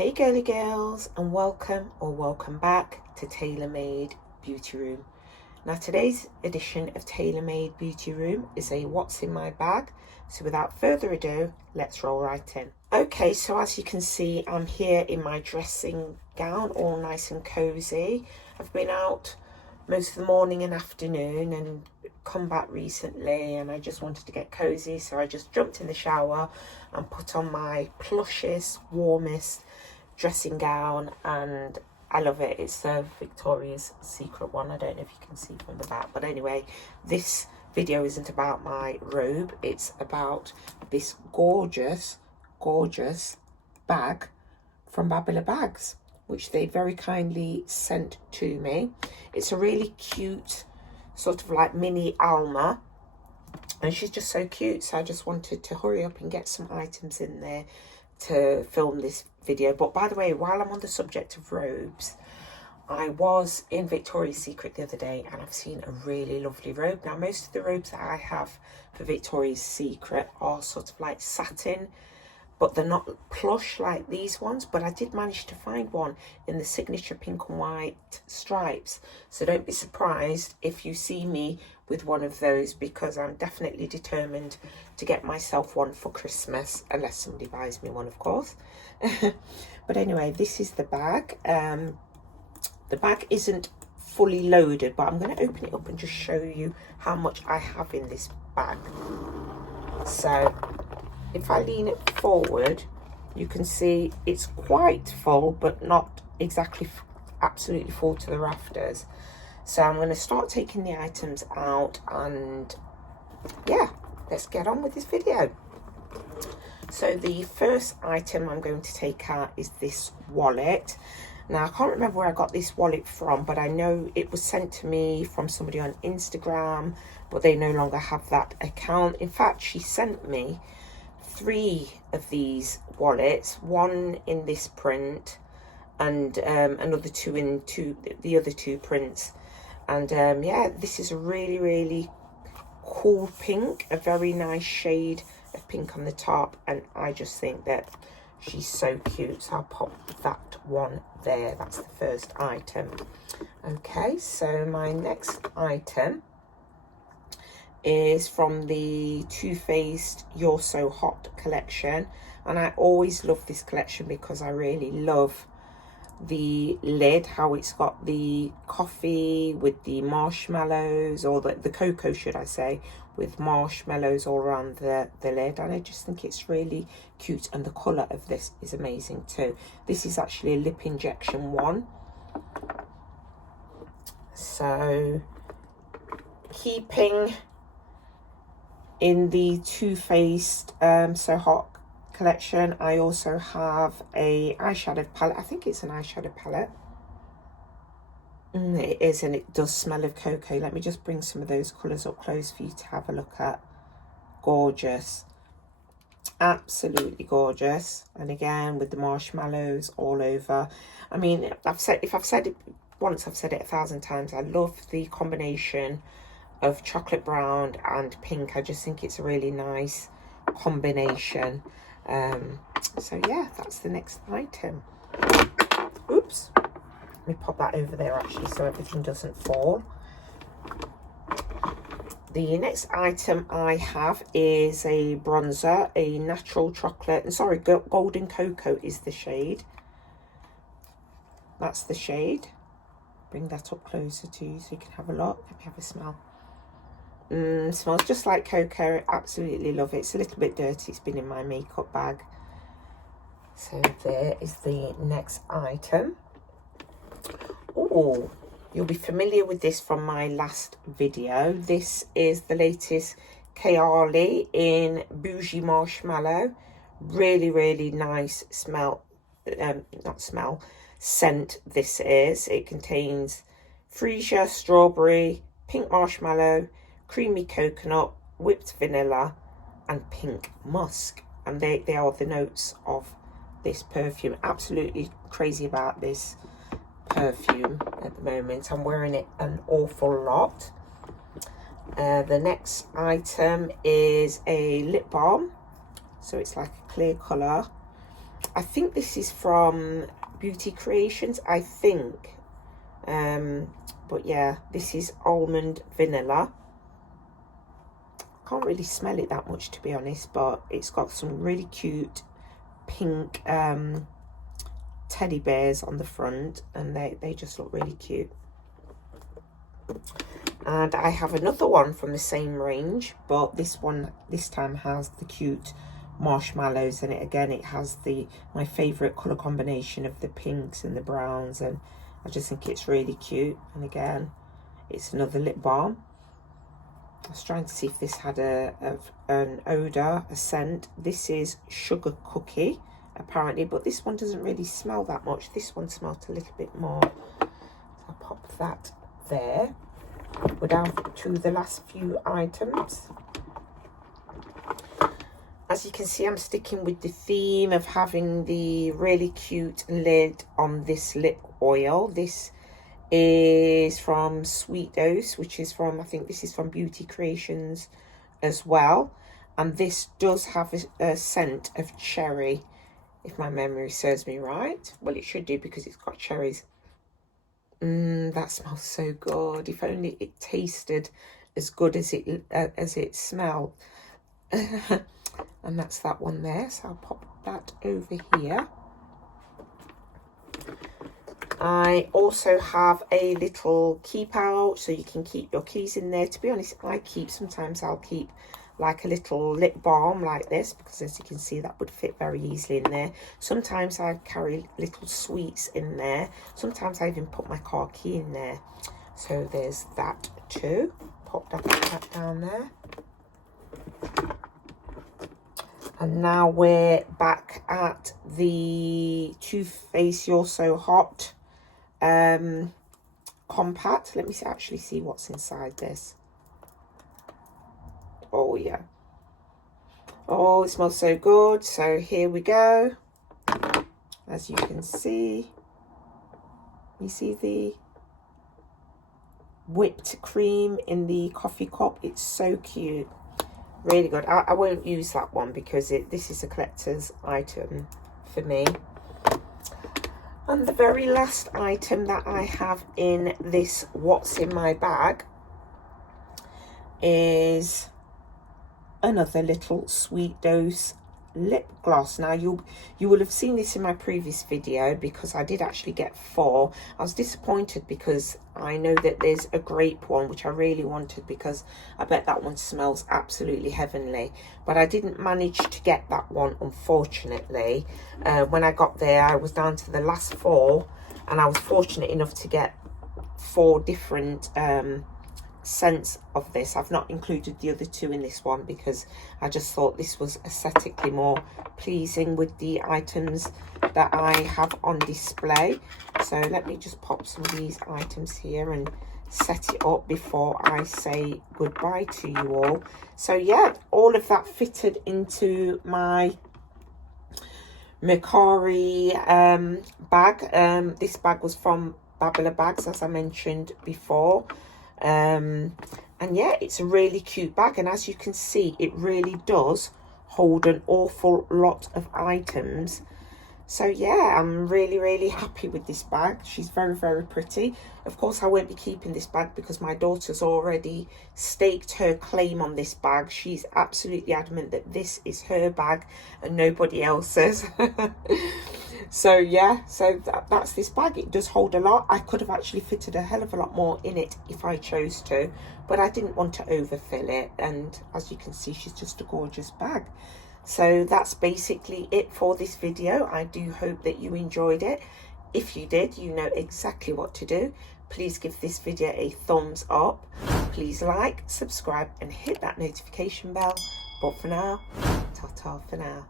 Hey girly girls, and welcome back to Tailor Made Beauty Room. Now today's edition of Tailor Made Beauty Room is a what's in my bag. So without further ado, let's roll right in. Okay, so as you can see, I'm here in my dressing gown, all nice and cozy. I've been out most of the morning and afternoon and come back recently, and I just wanted to get cozy, so I just jumped in the shower and put on my plushest, warmest dressing gown, and I love it. It's a Victoria's Secret one. I don't know if you can see from the back, but anyway, this video isn't about my robe, it's about this gorgeous bag from Babalabags, which they very kindly sent to me. It's a really cute sort of like mini Alma, and she's just so cute, so I just wanted to hurry up and get some items in there to film this video. But by the way, while I'm on the subject of robes, I was in Victoria's Secret the other day and I've seen a really lovely robe. Now most of the robes that I have for Victoria's Secret are sort of like satin, but they're not plush like these ones. But I did manage to find one in the signature pink and white stripes. So don't be surprised if you see me with one of those, because I'm definitely determined to get myself one for Christmas, unless somebody buys me one, of course. But anyway, this is the bag. The bag isn't fully loaded, but I'm going to open it up and just show you how much I have in this bag. So if I lean it forward, you can see it's quite full, but not exactly absolutely full to the rafters. So I'm going to start taking the items out, and yeah, let's get on with this video. So the first item I'm going to take out is this wallet. Now I can't remember where I got this wallet from, but I know it was sent to me from somebody on Instagram, but they no longer have that account. In fact, she sent me 3 of these wallets, one in this print and another 2 in the other 2 prints. And yeah, this is a really cool pink, a very nice shade of pink on the top, and I just think that she's so cute, so I'll pop that one there. That's the first item. Okay, so my next item is from the Too Faced You're So Hot collection, and I always love this collection because I really love the lid, how it's got the coffee with the marshmallows, or the cocoa should I say, with marshmallows all around the lid, and I just think it's really cute, and the colour of this is amazing too. This is actually a lip injection one. So keeping in the Too Faced So Hot collection, I also have a eyeshadow palette. I think it's an eyeshadow palette. It is, and it does smell of cocoa. Let me just bring some of those colours up close for you to have a look at. Gorgeous, absolutely gorgeous. And again with the marshmallows all over. I mean, if I've said it once, I've said it 1,000 times. I love the combination of chocolate brown and pink. I just think it's a really nice combination. So yeah, that's the next item. Oops, let me pop that over there actually so everything doesn't fall. The next item I have is a bronzer, a natural chocolate, and sorry, golden cocoa is the shade. That's the shade. Bring that up closer to you so you can have a look. Let me have a smell. Smells just like cocoa. Absolutely love it. It's a little bit dirty, it's been in my makeup bag. So there is the next item. Oh, you'll be familiar with this from my last video. This is the latest Kayali in Bougie Marshmallow. Really nice scent this is. It contains freesia, strawberry, pink marshmallow, creamy coconut, whipped vanilla and pink musk, and they are the notes of this perfume. Absolutely crazy about this perfume at the moment. I'm wearing it an awful lot. The next item is a lip balm, so it's like a clear colour. I think this is from Beauty Creations, I think. But yeah, this is almond vanilla. Can't really smell it that much, to be honest, but it's got some really cute pink teddy bears on the front, and they just look really cute. And I have another one from the same range, but this one this time has the cute marshmallows in it. Again, it has my favorite color combination of the pinks and the browns, and I just think it's really cute. And again, it's another lip balm. I was trying to see if this had an odor, a scent. This is sugar cookie, apparently, but this one doesn't really smell that much. This one smelled a little bit more. So I'll pop that there. We're down to the last few items. As you can see, I'm sticking with the theme of having the really cute lid on this lip oil. This is from Sweet Dose, which is from, I think this is from Beauty Creations as well. And this does have a scent of cherry, if my memory serves me right. Well, it should do, because it's got cherries. That smells so good. If only it tasted as good as it smelled. And that's that one there. So I'll pop that over here. I also have a little key pouch, so you can keep your keys in there. To be honest, sometimes I'll keep like a little lip balm like this, because as you can see, that would fit very easily in there. Sometimes I carry little sweets in there. Sometimes I even put my car key in there. So there's that too. Pop that down there. And now we're back at the Too Faced You're So Hot compact. Let me actually see what's inside this. Oh yeah, oh, it smells so good. So here we go. As you can see, you see the whipped cream in the coffee cup. It's so cute, really good. I won't use that one because this is a collector's item for me. And the very last item that I have in this what's in my bag is another little Sweet Dose lip gloss. Now you will have seen this in my previous video, because I did actually get 4. I was disappointed because I know that there's a grape one which I really wanted, because I bet that one smells absolutely heavenly, but I didn't manage to get that one, unfortunately. When I got there, I was down to the last 4, and I was fortunate enough to get 4 different scents of this. I've not included the other 2 in this one because I just thought this was aesthetically more pleasing with the items that I have on display. So let me just pop some of these items here and set it up before I say goodbye to you all. So yeah, all of that fitted into my Mercari bag. This bag was from Babalabags, as I mentioned before. And yeah, it's a really cute bag, and as you can see, it really does hold an awful lot of items. So yeah, I'm really happy with this bag. She's very pretty. Of course, I won't be keeping this bag because my daughter's already staked her claim on this bag. She's absolutely adamant that this is her bag and nobody else's. So yeah, so that's this bag. It does hold a lot. I could have actually fitted a hell of a lot more in it if I chose to, but I didn't want to overfill it. And as you can see, she's just a gorgeous bag. So that's basically it for this video. I do hope that you enjoyed it. If you did, you know exactly what to do. Please give this video a thumbs up. Please like, subscribe, and hit that notification bell. But for now, ta-ta for now.